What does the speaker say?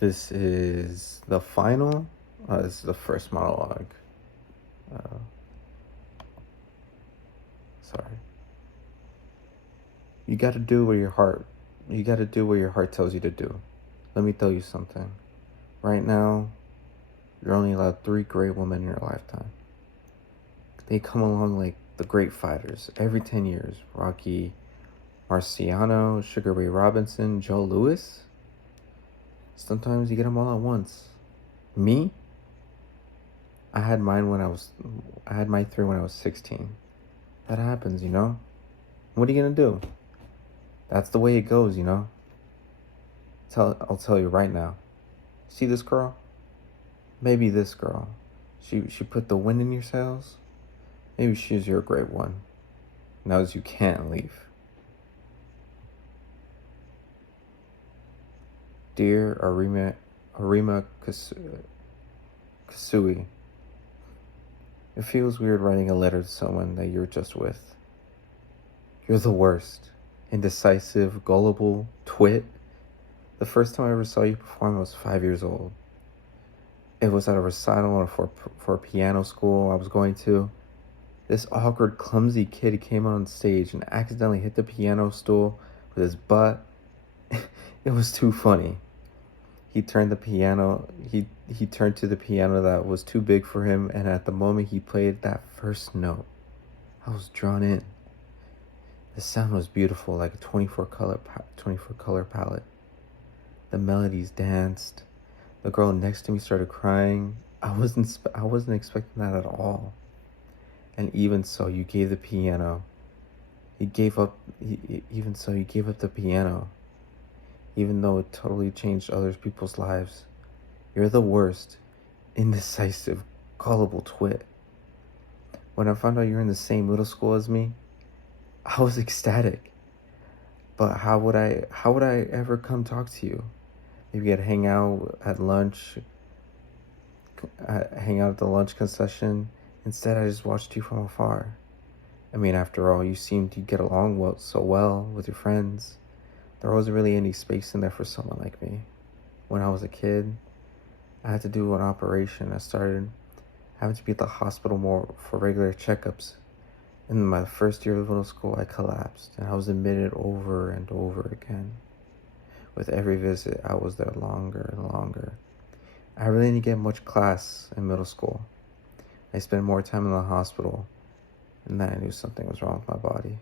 This is the final. This is the first monologue. Uh, Sorry. You gotta do what your heart. You gotta do what your heart tells you to do. Let me tell you something. Right now, you're only allowed 3 great women in your lifetime. They come along like the great fighters every 10 years. Rocky Marciano, Sugar Ray Robinson, Joe Louis. Sometimes you get them all at once. Me? I had mine when I had my 3 when I was 16. That happens, you know? What are you gonna do? That's the way it goes, you know? I'll tell you right now. See this girl? Maybe this girl. She put the wind in your sails. Maybe she's your great one. Knows you can't leave. Dear Arima Kasui, it feels weird writing a letter to someone that you're just with. You're the worst. Indecisive, gullible, twit. The first time I ever saw you perform, I was 5 years old. It was at a recital for a piano school I was going to. This awkward, clumsy kid came on stage and accidentally hit the piano stool with his butt. It was too funny. He turned the piano. He turned to the piano that was too big for him, and at the moment he played that first note, I was drawn in. The sound was beautiful, like a 24 color palette. The melodies danced. The girl next to me started crying. I wasn't expecting that at all. And even so, you gave the piano. You gave up. Even so, you gave up the piano. Even though it totally changed other people's lives. You're the worst, indecisive, gullible twit. When I found out you're in the same middle school as me, I was ecstatic. But how would I ever come talk to you? Maybe I'd hang out at lunch, hang out at the lunch concession. Instead, I just watched you from afar. I mean, after all, you seemed to get along so well with your friends. There wasn't really any space in there for someone like me. When I was a kid, I had to do an operation. I started having to be at the hospital more for regular checkups. In my first year of middle school, I collapsed, and I was admitted over and over again. With every visit, I was there longer and longer. I really didn't get much class in middle school. I spent more time in the hospital, and then I knew something was wrong with my body.